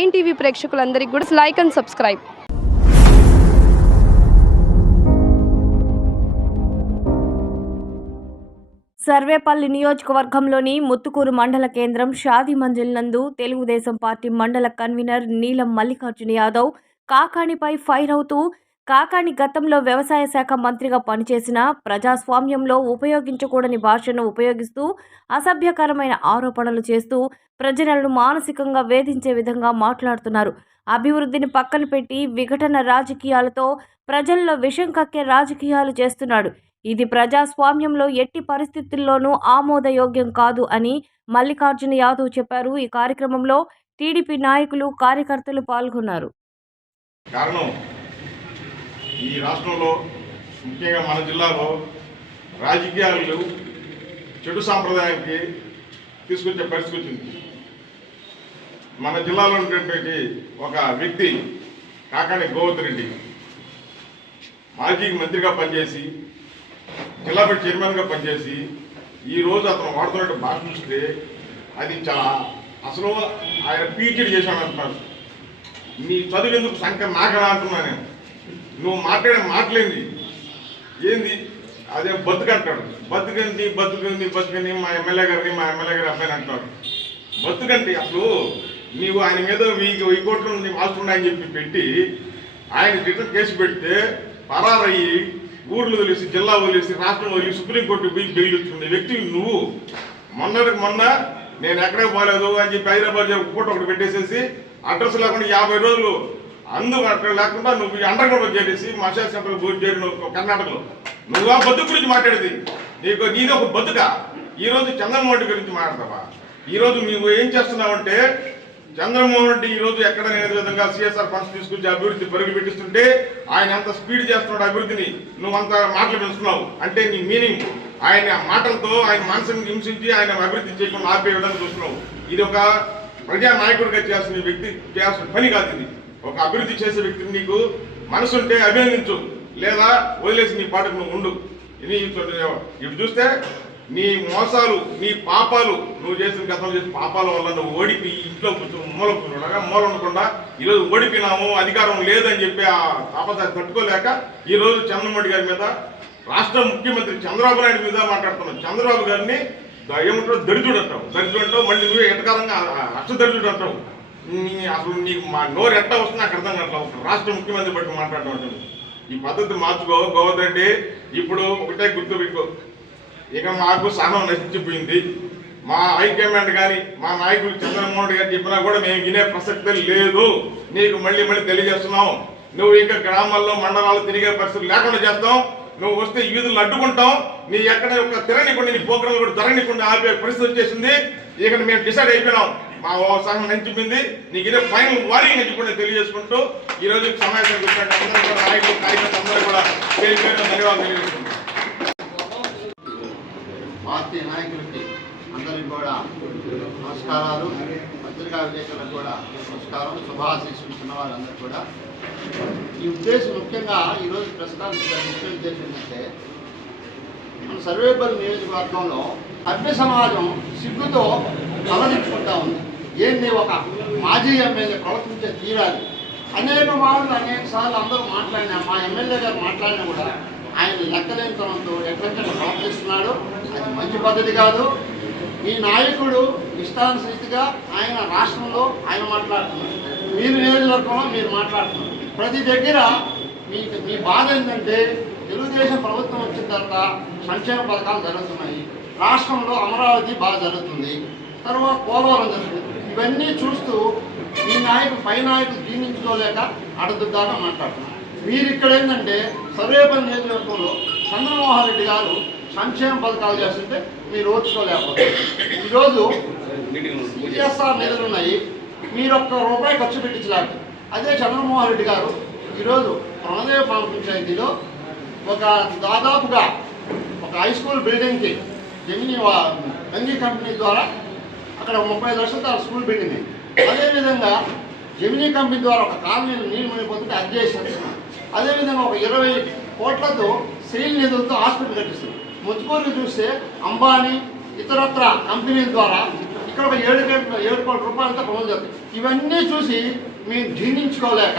9 TV ప్రేక్షకులందరికీ కూడా like and subscribe. Sarvepalli నియోజకవర్గంలోని ముత్తుకూరు మండల కేంద్రం షాదీ మంజిల్ నందు తెలుగుదేశం పార్టీ మండల కన్వీనర్ నీలం మల్లికార్జున యాదవ్ కాకాణిపై ఫైర్ అవుతూ, కాకాణి గతంలో వ్యవసాయ శాఖ మంత్రిగా పనిచేసిన ప్రజాస్వామ్యంలో ఉపయోగించకూడని భాషను ఉపయోగిస్తూ అసభ్యకరమైన ఆరోపణలు చేస్తూ ప్రజలను మానసికంగా వేధించే విధంగా మాట్లాడుతున్నారు. అభివృద్ధిని పక్కన పెట్టి విఘటన రాజకీయాలతో ప్రజల్లో విషం కక్కే రాజకీయాలు చేస్తున్నాడు. ఇది ప్రజాస్వామ్యంలో ఎట్టి పరిస్థితుల్లోనూ ఆమోదయోగ్యం కాదు అని మల్లికార్జున యాదవ్ చెప్పారు. ఈ కార్యక్రమంలో టీడీపీ నాయకులు, కార్యకర్తలు పాల్గొన్నారు. కారణం ఈ రాష్ట్రంలో ముఖ్యంగా మన జిల్లాలో రాజకీయాలు చెడు సాంప్రదాయానికి తీసుకొచ్చే పరిస్థితి వచ్చింది. మన జిల్లాలో ఉన్నటువంటి ఒక వ్యక్తి కాకాణి గోవర్ధన్ రెడ్డి మాజీ మంత్రిగా పనిచేసి జిల్లా పరిషత్ చైర్మన్గా పనిచేసి ఈరోజు అతను వాడుతున్న భాష చూస్తే అది చాలా అసలు ఆయన పీహెచ్డీ చేశాను అంటున్నారు. నీ చదువు ఎందుకు సంఖ్య నాకరా అంటున్నా నేను. నువ్వు మాట్లాడే మాటలేంది ఏంది? అదే బతుకంటాడు. బతుకని మా ఎమ్మెల్యే గారి అబ్బాయిని అంటున్నాడు. బతుకంటే అసలు నీవు ఆయన మీద 1000 కోట్లు వాస్తున్నాయని చెప్పి పెట్టి ఆయన రిటర్న్ కేసు పెడితే పరారయ్యి ఊర్లు వదిలేసి, జిల్లా వదిలేసి, రాష్ట్రం వదిలేసి సుప్రీంకోర్టు పోయి బెయిల్ ఇచ్చుకునే వ్యక్తి నువ్వు. మొన్న నేను ఎక్కడే పోలేదు అని చెప్పి హైదరాబాద్ పూట ఒకటి పెట్టేసేసి అడ్రస్ లేకుండా 50 రోజులు అక్కడ లేకుండా నువ్వు అండర్ గ్రౌండ్ చేరేసి మసాజ్ సెంటర్ బోర్డు చేరిన కర్ణాటకలో నువ్వు ఆ బతుకు గురించి మాట్లాడేది. నీది ఒక బతుక. ఈరోజు చంద్రమోహన్ రెడ్డి గురించి మాట్లాడతావా? ఈరోజు నువ్వు ఏం చేస్తున్నావంటే చంద్రమోహన్ రెడ్డి ఈరోజు ఎక్కడ లేని విధంగా సిఎస్ఆర్ ఫండ్స్ తీసుకొచ్చి అభివృద్ధి పరుగు పెట్టిస్తుంటే ఆయన అంత స్పీడ్ చేస్తున్నాడు అభివృద్ధిని. నువ్వు అంత మాటలు పెంచుతున్నావు అంటే నీ మీనింగ్ ఆయన మాటలతో ఆయన మనసుని హింసించి ఆయన అభివృద్ధి చేయకుండా ఆపే విధంగా చూస్తున్నావు. ఇది ఒక ప్రజా నాయకుడిగా చేస్తున్న వ్యక్తి చేయాల్సిన పని కాదు. ఇది ఒక అభివృద్ధి చేసే వ్యక్తిని నీకు మనసు ఉంటే అభినందించు, లేదా వదిలేసి నీ పాటకు నువ్వు ఉండు. ఇది ఇప్పుడు చూస్తే నీ మోసాలు, నీ పాపాలు, నువ్వు చేసిన గతంలో చేసిన పాపాల వల్ల నువ్వు ఓడిపోయి ఇంట్లో మూల ఉండకుండా ఈరోజు ఓడిపోయినాము, అధికారం లేదని చెప్పి ఆ తాపత్రయం తట్టుకోలేక ఈరోజు చంద్రబాబు గారి మీద, రాష్ట్ర ముఖ్యమంత్రి చంద్రబాబు నాయుడు మీద మాట్లాడుతున్నావు. చంద్రబాబు గారిని ఏమంటావు? దరిద్రుడు అంటావు. మళ్ళీ నువ్వే ఎటకారంగా అష్టదరిద్రుడు అంటావు. అసలు నీకు మా నోరు ఎట్లా వస్తుంది నాకు అర్థం కావట్లా. రాష్ట్ర ముఖ్యమంత్రి బట్టి మాట్లాడటం ఉంటుంది. ఈ పద్ధతి మార్చుకో గోవర్ధన్ రెడ్డి. ఇప్పుడు ఒకటే గుర్తుపెట్టుకో, ఇక మాకు సహనం నశించిపోయింది. మా హైకమాండ్ కానీ మా నాయకులు చంద్రమోహన్ గారు చెప్పినా కూడా మేము వినే ప్రసక్తే లేదు. నీకు మళ్ళీ తెలియజేస్తున్నాం. నువ్వు ఇంకా గ్రామాల్లో మండలాలు తిరిగే పరిస్థితులు లేకుండా చేస్తాం. నువ్వు వస్తే వీధులు అడ్డుకుంటాం. నీ ఎక్కడ ఒక తిరగనికుండా నీ ప్రోగ్రాంలు కూడా జరగనికుండా ఆపే పరిస్థితి వచ్చేసింది. ఇక మేము డిసైడ్ అయిపోయినాం. మా సహనం నశించిపోయింది. నీకు ఇదే ఫైనల్ వార్నింగ్ నచ్చుకుంటే తెలియజేసుకుంటూ ఈరోజు సమావేశానికి వచ్చినట్టు అందరూ కూడా నాయకులు, కార్యకర్తలు అందరూ కూడా ధన్యవాదాలు తెలియజేసుకుంటాం. పార్టీ నాయకులకి అందరికీ కూడా నమస్కారాలు, పత్రికా విలేకరులకు కూడా నమస్కారం, శుభాశీస్సులు ఇస్తున్న వాళ్ళందరూ కూడా. ఈ ఉద్దేశం ముఖ్యంగా ఈరోజు ప్రస్తుతానికి ముఖ్య ఉద్దేశం ఏంటంటే, మన సర్వేపల్లి నియోజకవర్గంలో సభ్య సమాజం సిగ్గుతో తలదించుకుంటా ఉంది. ఏంటి ఒక మాజీ ఎమ్మెల్యే ప్రవర్తించే తీరాలి. అనేక సార్లు అందరూ మాట్లాడినా, మా ఎమ్మెల్యే గారు మాట్లాడినా కూడా ఆయన లెక్కలేనితనంతో ఎక్కడెక్కడ ప్రవర్తిస్తున్నాడు. అది మంచి పద్ధతి కాదు. మీ నాయకుడు ఇష్టానుసరితిగా ఆయన రాష్ట్రంలో ఆయన మాట్లాడుతున్నారు, మీరు నియోజకవర్గంలో మీరు మాట్లాడుతున్నారు. ప్రతి దగ్గర మీ బాధ ఏంటంటే, తెలుగుదేశం ప్రభుత్వం వచ్చిన తర్వాత సంక్షేమ పథకాలు జరుగుతున్నాయి, రాష్ట్రంలో అమరావతి బాగా జరుగుతుంది, తర్వాత పోలవరం జరుగుతుంది. ఇవన్నీ చూస్తూ మీ నాయకుడు, పై నాయకులు జీర్ణించుకోలేక అడదుద్దాగా మాట్లాడుతున్నారు. మీరు ఇక్కడ ఏంటంటే సర్వేపల్లి నియోజకవర్గంలో చంద్రమోహన్ రెడ్డి గారు సంక్షేమ పథకాలు చేస్తుంటే మీరు ఓర్చుకోలేకపోతారు. ఈరోజు సిఎస్ఆర్ నిధులు ఉన్నాయి, మీరు ₹1 ఖర్చు పెట్టించలేక. అదే చంద్రమోహన్ రెడ్డి గారు ఈరోజు ప్రణదేవపాలెం పంచాయతీలో ఒక దాదాపుగా ఒక హై స్కూల్ బిల్డింగ్కి జమినీ గంజీ కంపెనీ ద్వారా అక్కడ 30 లక్షలతో స్కూల్ బిల్డింగ్. అదేవిధంగా జమినీ కంపెనీ ద్వారా ఒక కాలనీలు నీళ్ళు మునిగిపోతుంటే అది చేస్తున్నారు. అదేవిధంగా ఒక 20 కోట్లతో సెయిల్ నిధులతో హాస్పిటల్ కట్టిస్తుంది. ముత్తుకూరుకు చూస్తే అంబానీ ఇతరత్ర కంపెనీల ద్వారా ఇక్కడ ఒక 7 కోట్ల రూపాయలతో పనులు జరుగుతాయి. ఇవన్నీ చూసి మేము జీర్ణించుకోలేక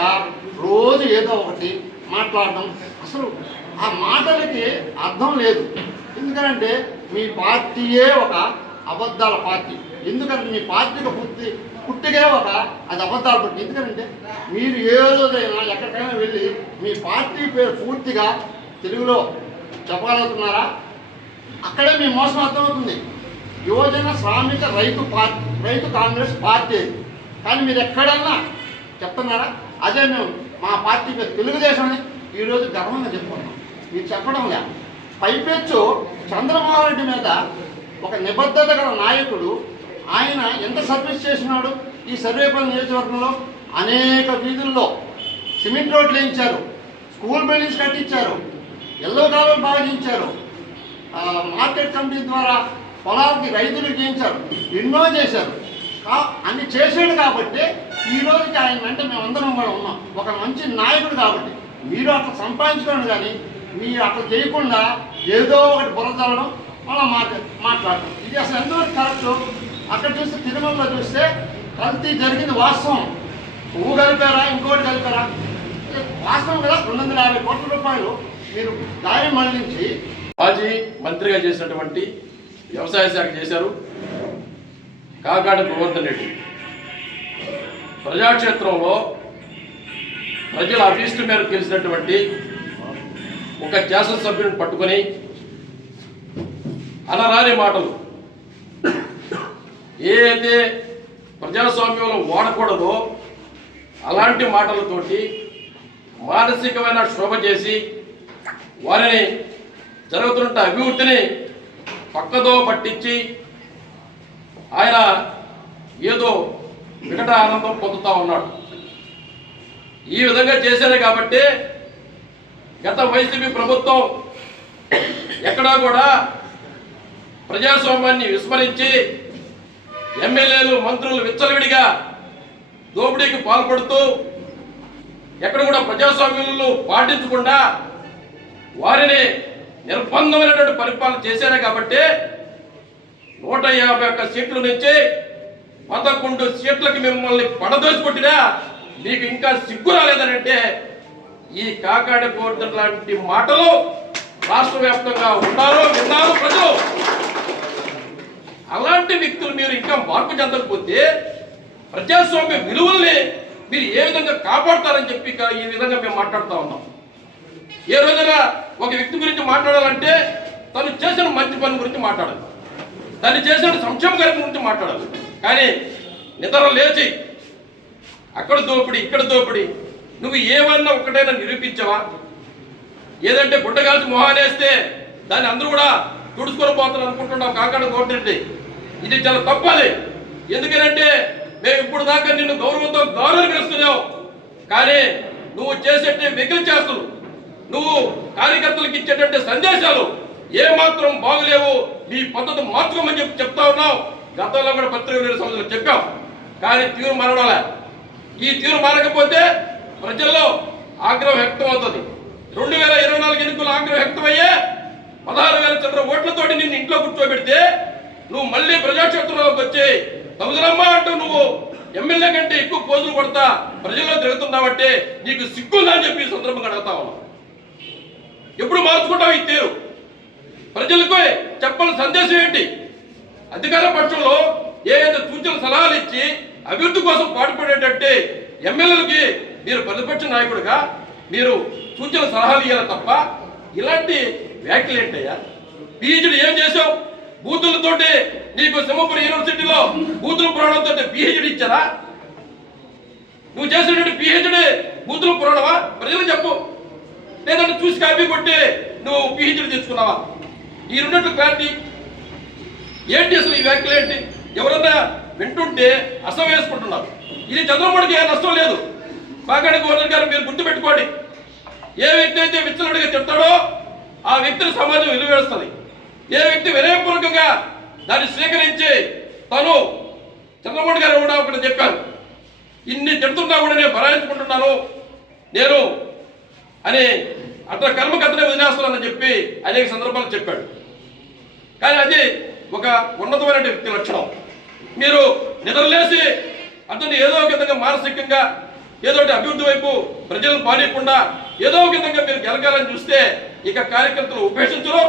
రోజు ఏదో ఒకటి మాట్లాడడం, అసలు ఆ మాటలకి అర్థం లేదు. ఎందుకంటే మీ పార్టీయే ఒక అబద్ధాల పార్టీ. ఎందుకంటే మీ పార్టీకి పుట్టిగే అది అబద్ధాలు పట్టి. ఎందుకంటే మీరు ఏదైనా ఎక్కడికైనా వెళ్ళి మీ పార్టీ పేరు పూర్తిగా తెలుగులో చెప్పగలుగుతున్నారా? అక్కడే మీ మోసం అర్థమవుతుంది. యువజన శ్రామిక రైతు కాంగ్రెస్ పార్టీ, కానీ మీరు ఎక్కడన్నా చెప్తున్నారా? అదే మేము మా పార్టీ పేరు తెలుగుదేశం అని ఈరోజు గర్వంగా చెప్పుకున్నాం. మీరు చెప్పడం లే. పైపెచ్చు చంద్రబాబు రెడ్డి మీద ఒక నిబద్ధత గల నాయకుడు, ఆయన ఎంత సర్వీస్ చేసినాడు ఈ సర్వేపల్లి నియోజకవర్గంలో. అనేక వీధుల్లో సిమెంట్ రోడ్లు వేయించారు, స్కూల్ బిల్డింగ్స్ కట్టించారు, ఎల్లో కాలువలు బాగా చేయించారు, మార్కెట్ కమిటీ ద్వారా పొలాలకి రైతులకు చేయించారు, ఎన్నో చేశారు. అన్ని చేసాడు కాబట్టి ఈ రోజుకి ఆయన వెంట మేమందరం కూడా ఉన్నాం. ఒక మంచి నాయకుడు కాబట్టి మీరు అట్లా సంపాదించుకోండి, కానీ మీరు అట్లా చేయకుండా ఏదో ఒకటి బురదలడం మళ్ళీ మాట్లాడటం, ఇది అసలు ఎంతవరకు కరెక్ట్? అక్కడ చూస్తే తిరుమలలో చూస్తే కల్తీ జరిగింది వాస్తవం. పువ్వు కలిపారా, ఇంకోటి కలిపారా? వాస్తవం కదా. 250 కోట్ల రూపాయలు మీరు దారి మళ్లించి మాజీ మంత్రిగా చేసినటువంటి వ్యవసాయ శాఖ చేశారు కాకాని గోవర్ధన్ రెడ్డి. ప్రజాక్షేత్రంలో ప్రజల అభీష్టం మేరకు గెలిచినటువంటి ఒక శాసనసభ్యుని పట్టుకొని అనరాని మాటలు, ఏదైతే ప్రజాస్వామ్యంలో వాడకూడదో అలాంటి మాటలతోటి మానసికమైన క్షోభ చేసి వారిని జరుగుతున్న అభివృద్ధిని పక్కదో పట్టించి ఆయన ఏదో వికట ఆనందం పొందుతూ ఉన్నాడు. ఈ విధంగా చేశారు కాబట్టి గత వైసీపీ ప్రభుత్వం ఎక్కడా కూడా ప్రజాస్వామ్యాన్ని విస్మరించి ఎమ్మెల్యేలు మంత్రులు విచ్చలవిడిగా దోపిడీకి పాల్పడుతూ ఎక్కడ కూడా ప్రజాస్వామ్యంలో పాటించకుండా వారిని నిర్బంధమైనటువంటి పరిపాలన చేశారే కాబట్టి 151 సీట్ల నుంచి 11 సీట్లకి మిమ్మల్ని పడదోసుకొట్టినా మీకు ఇంకా సిగ్గు రాలేదనంటే ఈ కాకాని గోవర్ధన్ లాంటి మాటలు రాష్ట్ర వ్యాప్తంగా విన్నారు ప్రజలు. అలాంటి వ్యక్తులు మీరు ఇంకా మార్పు చెందకపోతే ప్రజాస్వామ్య విలువల్ని మీరు ఏ విధంగా కాపాడతారని చెప్పి ఈ విధంగా మేము మాట్లాడుతూ ఉన్నాం. ఏ రోజైనా ఒక వ్యక్తి గురించి మాట్లాడాలంటే తను చేసిన మంచి పని గురించి మాట్లాడాలి, తను చేసిన సంక్షేమ కార్యక్రమం గురించి మాట్లాడాలి. కానీ నిద్ర లేచి అక్కడ దోపిడి ఇక్కడ దోపిడి, నువ్వు ఏమన్నా ఒకటైనా నిరూపించవా? ఏదంటే గుడ్డగాల్చి మొహానేస్తే దాన్ని అందరూ కూడా తుడుచుకొని పోతారు అనుకుంటున్నావు కాకాని గోవర్ధన్ రెడ్డి. ఇది చాలా తప్పది. ఎందుకంటే మేము ఇప్పుడు దాకా నిన్ను గౌరవంతో గౌరవం పిలుస్తున్నావు, కానీ నువ్వు చేసేట వెకిలి చేస్తులు, నువ్వు కార్యకర్తలకు ఇచ్చేటట్టు సందేశాలు ఏమాత్రం బాగులేవు, మీ పద్ధతి మార్చుకోమని చెప్తా ఉన్నావు. గతంలో కూడా పత్రిక సంవత్సరాలు చెప్పాం, కానీ తీరు మారడాలే. ఈ తీరు మారకపోతే ప్రజల్లో ఆగ్రహం వ్యక్తం అవుతుంది. 2024 ఎన్నికల్లో ఆగ్రహం వ్యక్తమయ్యే 16,000 చిల్లర ఓట్లతోటి నిన్ను ఇంట్లో కూర్చోబెడితే నువ్వు మళ్ళీ ప్రజాక్షేత్రంలోకి వచ్చి తగుదరమ్మా అంటూ నువ్వు ఎమ్మెల్యే కంటే ఎక్కువ పోజులు కొడతా ప్రజల్లో తిరుగుతున్నావంటే నీకు సిగ్గుందా అని చెప్పి సందర్భంగా అడుగుతా ఉన్నావు. ఎప్పుడు మార్చుకుంటావు ఈ తీరు? ప్రజలకు చెప్పాల్సిన సందేశం ఏంటి? అధికార పక్షంలో ఏదైతే సూచన సలహాలు ఇచ్చి అభివృద్ధి కోసం పాటుపడేటట్టే ఎమ్మెల్యేలకి మీరు ప్రతిపక్ష నాయకుడిగా మీరు సూచన సలహాలు ఇవ్వాలి తప్ప ఇలాంటి వ్యాఖ్యలు ఏంటయ్యా? పిహెచ్డి ఏం చేసావు? బూతులతోటి నీకు సింహపురి యూనివర్సిటీలో బూతుల పురాణంతో పిహెచ్డి ఇచ్చారా? నువ్వు చేసినటువంటి పిహెచ్డి బూతుల పురాణమా? ప్రజలు చెప్పు. లేదంటే చూసి కాపీ కొట్టి నువ్వు పిహెచ్డి తెచ్చుకున్నావా? ఈ రెండింటి క్లారిటీ ఏంటి? అసలు ఈ వ్యాఖ్యలు ఏంటి? ఎవరన్నా వింటుంటే అసహ్యం వేసుకుంటున్నారు. ఇది చంద్రబాబుకి ఏ నష్టం లేదు. కాకాని గోవర్ధన్ గారు మీరు గుర్తుపెట్టుకోండి, ఏ వ్యక్తి అయితే విచ్చలవిడిగా చెప్తాడో ఆ వ్యక్తిని సమాజం విలువేస్తుంది. ఏ వ్యక్తి వినయపూర్వకంగా దాన్ని స్వీకరించి తను చంద్రబాబు గారు కూడా ఒకటి చెప్పారు, ఇన్ని చెప్తున్నా కూడా నేను భరాయించుకుంటున్నాను నేను అని అతని కర్మకథనే వదిలేస్తున్నానని చెప్పి అనేక సందర్భాలు చెప్పాడు. కానీ అది ఒక ఉన్నతమైన వ్యక్తి లక్షణం. మీరు నిద్రలేసి అతన్ని ఏదో ఒక విధంగా మానసికంగా ఏదో ఒకటి అభివృద్ధి వైపు ప్రజలను పాడేయకుండా ఏదో ఒక విధంగా మీరు గెలగాలని చూస్తే ఇక కార్యకర్తలు ఉపేక్షించరు.